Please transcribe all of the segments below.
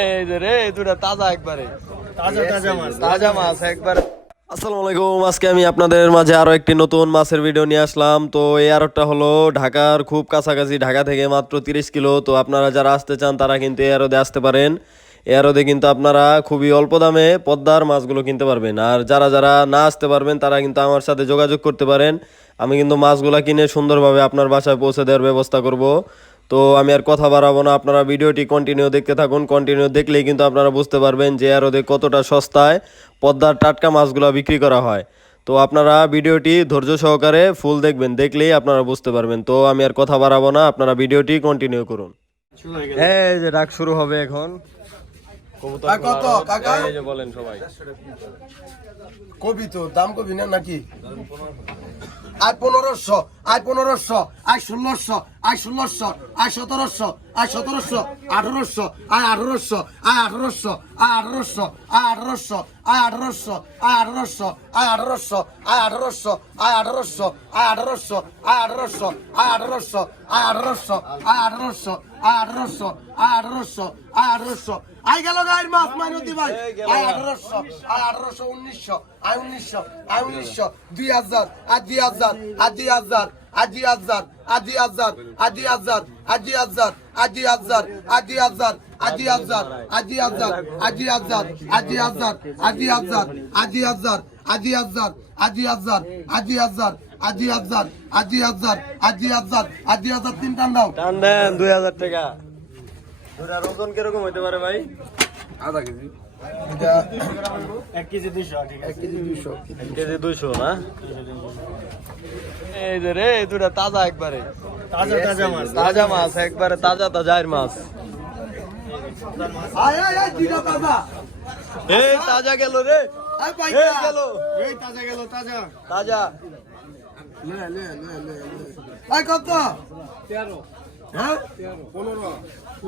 এই যে রে দুটা তাজা একবারে। তাজা তাজা মাছ। তাজা মাছ একবারে। আসসালামু আলাইকুম আজকে আমি আপনাদের মাঝে আরও একটি নতুন মাছের ভিডিও নিয়ে আসলাম। তো এই আরোটা হলো ঢাকার খুব কাছাকাছি ঢাকা থেকে মাত্র তিরিশ কিলো। তো আপনারা যারা আসতে চান তারা কিন্তু এই আরোদে আসতে পারেন। এই আরোদে কিন্তু আপনারা খুবই অল্প দামে পদ্মার মাছগুলো কিনতে পারবেন। আর যারা যারা না আসতে পারবেন তারা কিন্তু আমার সাথে যোগাযোগ করতে পারেন। আমি কিন্তু মাছগুলা কিনে সুন্দরভাবে আপনার বাসায় পৌঁছে দেওয়ার ব্যবস্থা করব। তো আমি আর কথা বাড়াবো না। আপনারা ভিডিওটি কন্টিনিউ দেখতে থাকুন। কন্টিনিউ দেখলেই কিন্তু আপনারা বুঝতে পারবেন যে আর ওদের কতটা সস্তায় পদ্মার টাটকা মাছগুলো বিক্রি করা হয়। তো আপনারা ভিডিওটি ধৈর্য সহকারে ফুল দেখবেন দেখলেই আপনারা বুঝতে পারবেন। তো আমি আর কথা বাড়াবো না আপনারা ভিডিওটি কন্টিনিউ করুন। এই যে ডাক শুরু হবে এখন। কবুতর কত, কাকা? এই যে বলেন সবাই। কবি তো দাম কবি না নাকি আয় পনেরোশো আয় পনেরোশো আয় ষোলোশো আয় ষোলোশো আয় সতেরোশো আয় সতেরোশো আঠারোশো আয় আঠারোশো আয় আঠারোশো আয় আঠারোশো আয় আঠারোশো আয় আঠারোশো আয় আঠারোশো আয় আঠারোশো আয় আঠারোশো আয় আঠারোশো আয় আঠারোশো আয় আঠারোশো আয় আঠারোশো আয় আঠারোশো আয় আঠারোশো আয় আঠারোশো আয় আঠারোশো আয় আঠারোশো আয় গেল গায়ের মাছ মাইনতি ভাই আয় আঠারোশো আয় আঠারোশো উনিশশো আয় উনিশশো আয় উনিশশো দুই হাজার আর দুই হাজার আর দুই হাজার দুই হাজার আর দুই হাজার আর দুই হাজার আর দুই হাজার আর দুই হাজার আর দুই হাজার আর দুই হাজার আর দুই হাজার আর দুই হাজার আর দুই হাজার আর দুই হাজার আর দুই হাজার আর দুই হাজার তিন টান দাও টান দেন দুই হাজার টাকা ওজন কীরকম হইতে পারে ভাই আধা কেজি এটা এক কেজি দুইশো এক কেজি দুইশো। এক কেজি দুইশো না? এই যে রে দুটা তাজা একবারে। তাজা তাজা মাছ। তাজা মাছ একবারে তাজা তাজা মাছ। আয় আয় আয় দিদা দাদা এই তাজা গেল রে। এই গেল। এই তাজা গেল তাজা। তাজা। লে লে লে লে আয় কত? হ্যাঁ?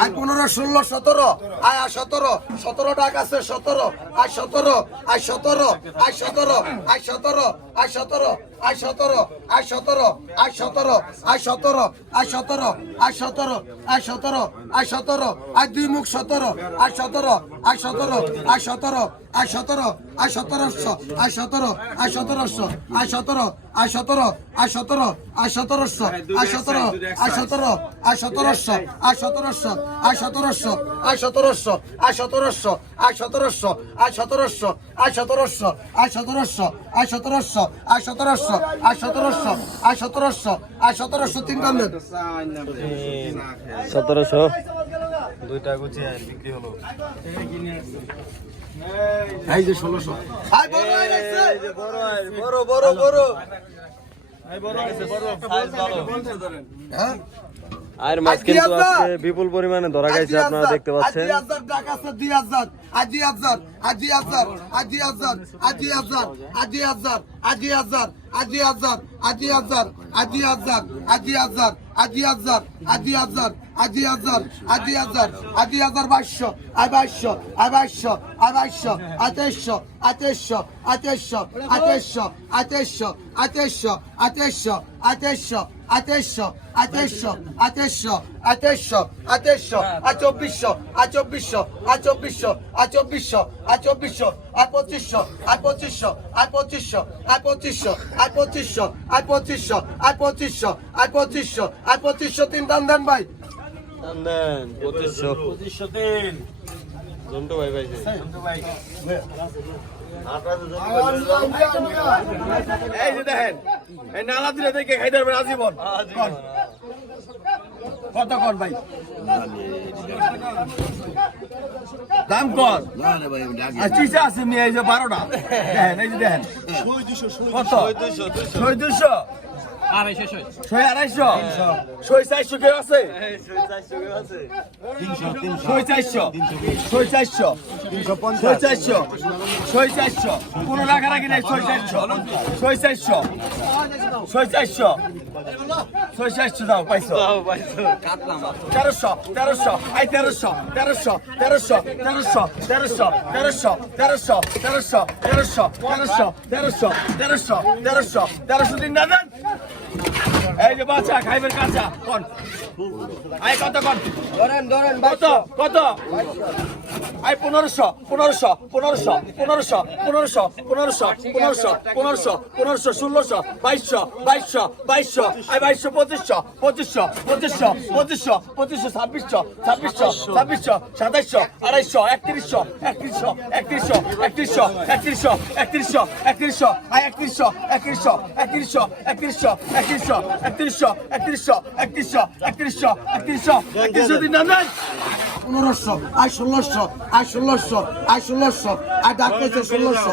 আয় পনেরো ষোলো সতেরো। আয় আয় সতেরো। সতেরো টাকা আছে সতেরো। আয় সতেরো। আয় সতেরো। আয় সতেরো। আয় সতেরো। আয় সতেরো। আয় সতেরো আয় সতেরো আয় সতেরো আয় সতেরো আয় সতেরো আয় সতেরো আয় সতেরো আয় সতেরো আয় দুই মুখ সতেরো আয় সতেরো আয় সতেরো আয় সতেরো আয় সতেরো আয় সতেরোশো আয় সতেরো আয় সতেরোশো আয় সতেরো আয় সতেরো আয় সতেরো আয় সতেরোশো আয় সতেরো আয় সতেরো আয় সতেরোশো আয় সতেরোশো আয় সতেরোশো আয় সতেরোশো আয় সতেরোশো আয় সতেরোশো আয় সতেরোশো আয় সতেরোশো আয় সতেরোশো আয় সতেরোশো আয় সতেরোশো সতেরোশো আর সতেরোশো আর সতেরোশো আর সতেরোশো তিন কান্দন সতেরোশো। দুইটা গুছি বিক্রি হলো। এই যে ষোলোশো। বড় বড় বড় বড় বড়। বড় আর মাছ কিন্তু আজকে বিপুল পরিমাণে ধরা গেছে আপনারা দেখতে পাচ্ছেন বাইশশো আই বাইশশো আই বাইশশো আই বাইশশো আতেশশো আতেশশো আতেশশো আতেশশো আতেশশো আতেশশো আতেশশো আতেশশো আতেশশো আতেশশো আতেশশো আতেশশো আতেশশো আ চব্বিশশো আ চব্বিশশো আ চব্বিশশো আ চব্বিশশো আ চব্বিশশো আ পঁচিশশো আ পঁচিশশো আ পঁচিশশো আ পঁচিশশো আ পঁচিশশো আ পঁচিশশো আ পঁচিশশো আ পঁচিশশো আ পঁচিশশো তিন দান দেন। ভাই পঁচিশশো। পঁচিশশো তিন। জন্টু ভাই ভাই এই যে দেখেন এই নালা দিলে দেখে খাইতে পারবেন আজীবন। কত কর ভাই? দাম কর। আর চিসা আছে মেয়ে এই যে বারোটা। দেখেন এই যে দেখেন। কত দুইশো দুইশো। কোনো রাখারাখি নাই ছয় চারশো ছয় চারশো ছয় চারশো ছয় চারশো দাও পাইছো তেরোশো তেরোশো আই তেরোশো তেরোশো তেরোশো তেরোশো তেরোশো তেরোশো তেরোশো তেরোশো তেরোশো তেরোশো তেরোশো তেরোশো তেরোশো তেরোশো তিন দাদা এই যে বাচ্চা খাইবেন কাঁচা কোন। আই কত কোন? ধরেন ধরেন কত কত? আই পনেরোশো পনেরোশো পনেরোশো পনেরোশো পনেরোশো পনেরোশো পনেরোশো পনেরোশো পনেরোশো ষোলোশো বাইশশো বাইশশো বাইশশো আই বাইশশো পঁচিশশো পঁচিশশো পঁচিশশো পঁচিশশো পঁচিশশো ছাব্বিশশো ছাব্বিশশো ছাব্বিশশো সাতাইশশো আড়াইশো একত্রিশশো একত্রিশশো একত্রিশশো একত্রিশশো একত্রিশশো একত্রিশশো একত্রিশশো আই একত্রিশশো একত্রিশশো একত্রিশশো একত্রিশশো একত্রিশশো একত্রিশশো একত্রিশশো একত্রিশশো একত্রিশশো একত্রিশশো একত্রিশশো দিন নামেন পনেরোশো আয় ষোলোশো আয় ষোলোশো আয় ষোলোশো আয় ডাক পেয়েছে ষোলোশো।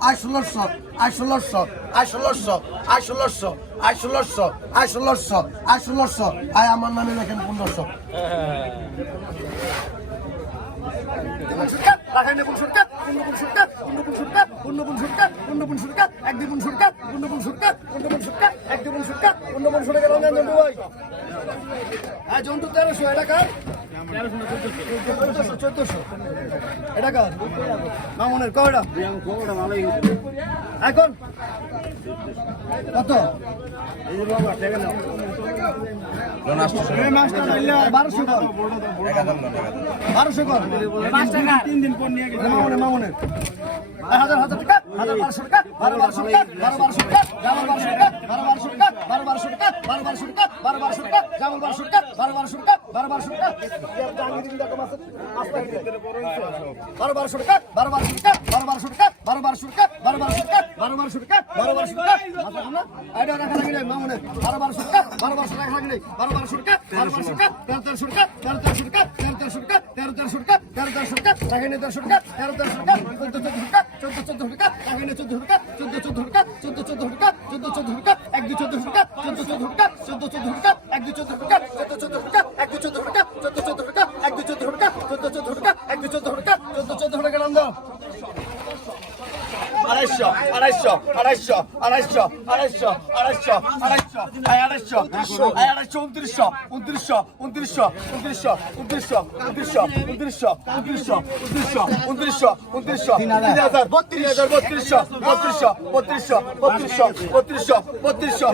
আয় ষোলোশো আয় ষোলোশো আয় ষোলোশো আয় ষোলোশো আয় ষোলোশো আয় ষোলোশো আয় ষোলোশো আয় আমার নামে লেখেন পনেরোশো এক দুই গুণ সুরকাত অন্য গুণ সুরকাত অন্য গুণ সুরকাত এক দুই গুণ সুরকাত অন্য গুণ সুরে গেল জন্টু তেরোশো, এটা কার? চোদ্দশো এটা কার? মামনের, কয়টা? এখন কত? বারোশো কর। বারোশো কর। তিন দিন পর নিয়ে মামনের। মামনের হাজার হাজার টাকা, হাজার বারোশো টাকা, বারো বারোশো টাকা, বারো বারোশো টাকা জামাল বারোশো টাকা, বারো বারোশো টাকা, বারো বারোশো টাকা, বারো বারোশো টাকা, বারো বারোশো টাকা জামাল বারোশো টাকা বারো বারোশো টাকা বারো বারোশো টাকা বারো বারোশো টাকা বারো বারোশো টাকা বারো বারোশো টাকা বারো বারোশো টাকা বারো বারোশো টাকা বারো বারোশো টাকা বারো বারোশো টাকা আইডিয়া রাখা লাগলে মামুনে বারো বারোশো টাকা বারো বারোশো টাকা লাগলে বারো বারোশো টাকা বারো বারোশো টাকা তেরো তেরোশো টাকা তেরো তেরোশো টাকা তেরো তেরোশো টাকা তেরো তেরোশো টাকা তেরো তেরোশো টাকা রাখাইনে তেরোশো টাকা তেরো তেরোশো টাকা চোদ্দ চোদ্দ টাকা চোদ্দ চোদ্দ টাকা রাখাইনে চোদ্দ টাকা চোদ্দ চোদ্দ টাকা চোদ্দ চোদ্দ এক দুই চোদ্দ টাকা চোদ্দ চোদ্দ টাকা চোদ্দ চোদ্দ টাকা এক দুই চোদ্দ টাকা চোদ্দ চোদ্দ টাকা এক দুই চোদ্দ টাকা চোদ্দ চোদ্দ টাকা এক দুই চোদ্দ টাকা চোদ্দ চোদ্দ টাকা এক দুই চোদ্দ টাকা চোদ্দ চোদ্দ টাকা নাম দাও আড়াইশো আড়াইশো আড়াইশো আড়াইশো আড়াইশো আড়াইশো আড়াইশো আড়াইশো আয় আড়াইশো উনত্রিশশো উনত্রিশশো উনত্রিশশো উনত্রিশশো উনত্রিশশো উনত্রিশশো উনত্রিশশো উনত্রিশশো উনত্রিশশো উনত্রিশশো উনত্রিশশো তিন হাজার বত্রিশ হাজার বত্রিশশো বত্রিশশো বত্রিশশো বত্রিশশো বত্রিশশো বত্রিশশো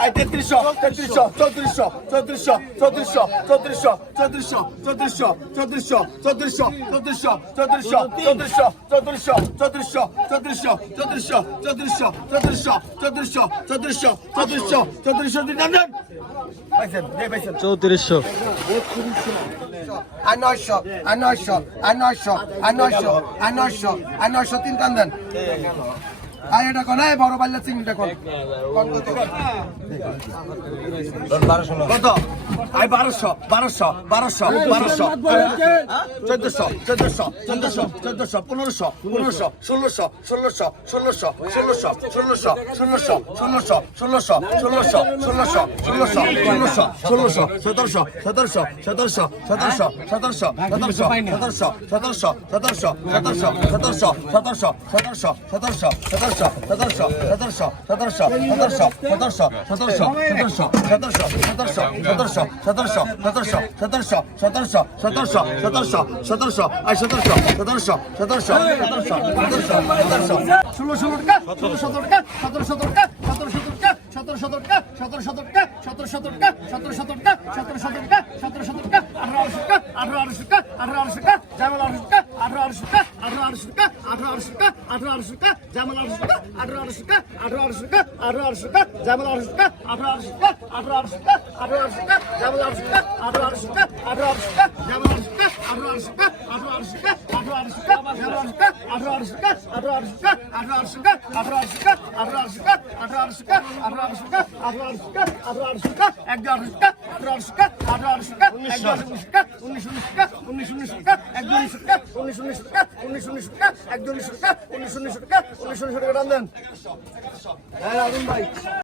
আয় তেত্রিশশো তেত্রিশশো চৌত্রিশশো চৌত্রিশশো চৌত্রিশশো চৌত্রিশশো চৌত্রিশশো চৌত্রিশশো চৌত্রিশশো চৌত্রিশশো চৌত্রিশশো চৌত্রিশশো চৌত্রিশশো চৌত্রিশশো চৌত্রিশশো চৌত্রিশশো চৌত্রিশশো চৌত্রিশশো চৌত্রিশশো চৌত্রিশশো চৌত্রিশশো চৌত্রিশশো চৌত্রিশশো নাম দেন পাইছেন। চৌত্রিশশো। আর নয়শো আর নয়শো আর নয়শো আর নয়শো আর নয়শো আর নয়শো তিন টান দেন। আর এটা কোন এই বড় বাল্লা চিংড়িটা কোন কত আই বারোশো বারোশো বারোশো বারোশো চোদ্দশো চোদ্দশো চোদ্দশো চোদ্দশো পনেরোশো পনেরোশো ষোলোশো ষোলোশো ষোলোশো ষোলোশো ষোলোশো ষোলোশো ষোলোশো ষোলোশো ষোলোশো ষোলোশো ষোলোশো ষোলোশো ষোলোশো সতেরোশো সতেরোশো সতেরোশো সতেরোশো সতেরোশো সতেরোশো সতেরোশো সতেরোশো সতেরোশো সতেরোশো সতেরোশো সতেরোশো সতেরোশো সতেরোশো সতেরোশো সতেরোশো সতেরোশো সতেরোশো সতেরোশো সতেরোশো সতেরোশো সতেরোশো সতেরোশো সতেরোশো সতেরোশো সতেরোশো সতেরোশো সতেরোশো সতেরোশো সতেরোশো সতেরোশো আই সতেরোশো সতেরোশো সতেরোশো সতেরোশো সতেরোশো সতেরোশো ষোলো ষোলো টাকা ষোলো সতেরো টাকা সতেরো সতেরো টাকা সতেরো সতেরো টাকা সতেরো সতেরো টাকা সতেরো সতেরো টাকা সতেরো সতেরো টাকা সতেরো সতেরো টাকা সতেরো সতেরো টাকা সতেরো সতেরো টাকা আঠারো আড়াইশো টাকা আঠারো আড়াইশো টাকা আঠারো আড়াইশো টাকা জামাল আড়াইশো টাকা আঠারো আড়াইশো টাকা আঠারো আড়াইশো টাকা అర్రర్సుక అర్రర్సుక జమలర్సుక అర్రర్సుక అర్రర్సుక అర్రర్సుక జమలర్సుక అర్రర్సుక అర్రర్సుక అర్రర్సుక జమలర్సుక అర్రర్సుక అర్రర్సుక జమలర్సుక అర్రర్సుక అర్రర్సుక আঠারো আড়াইশো টাকা জামাল আড়াইশো টাকা আঠারো আড়াইশো টাকা আঠারো আড়াইশো টাকা আঠারো আড়াইশো টাকা জামাল আড়াইশো টাকা আঠারো আড়াইশো টাকা আঠারো আড়াইশো টাকা আঠারো আড়াইশো টাকা জামাল আড়াইশো টাকা আঠারো আড়াইশো টাকা আঠারো আড়াইশো টাকা জামাল আড়াইশো টাকা আঠারো আড়াইশো টাকা আঠারো আড়াইশো টাকা আঠারো আড়াইশো টাকা জামাল আড়াইশো টাকা আঠারো আড়াইশো টাকা আঠারো আড়াইশো টাকা আঠারো আড়াইশো টাকা আঠারো আড়াইশো টাকা আঠারো আড়াইশো টাকা আঠারো আড়াইশো টাকা আঠারো আড়াইশো টাকা আঠারো আড়াইশো টাকা আঠারো আড়াইশো টাকা এক দুই আড়াইশো টাকা আঠারো আড়াইশো টাকা আঠারো আড়াইশো টাকা এক দুই আড়াইশো টাকা উনিশ উনিশ টাকা উনিশ উনিশ টাকা এক দুই উনিশ টাকা উনিশ উনিশ টাকা উনিশ উনিশ টাকা এক দুই উনিশ টাকা উনিশ উনিশ টাকা উনিশ উনিশ টাকা টান দেন হ্যাঁ রাজন ভাই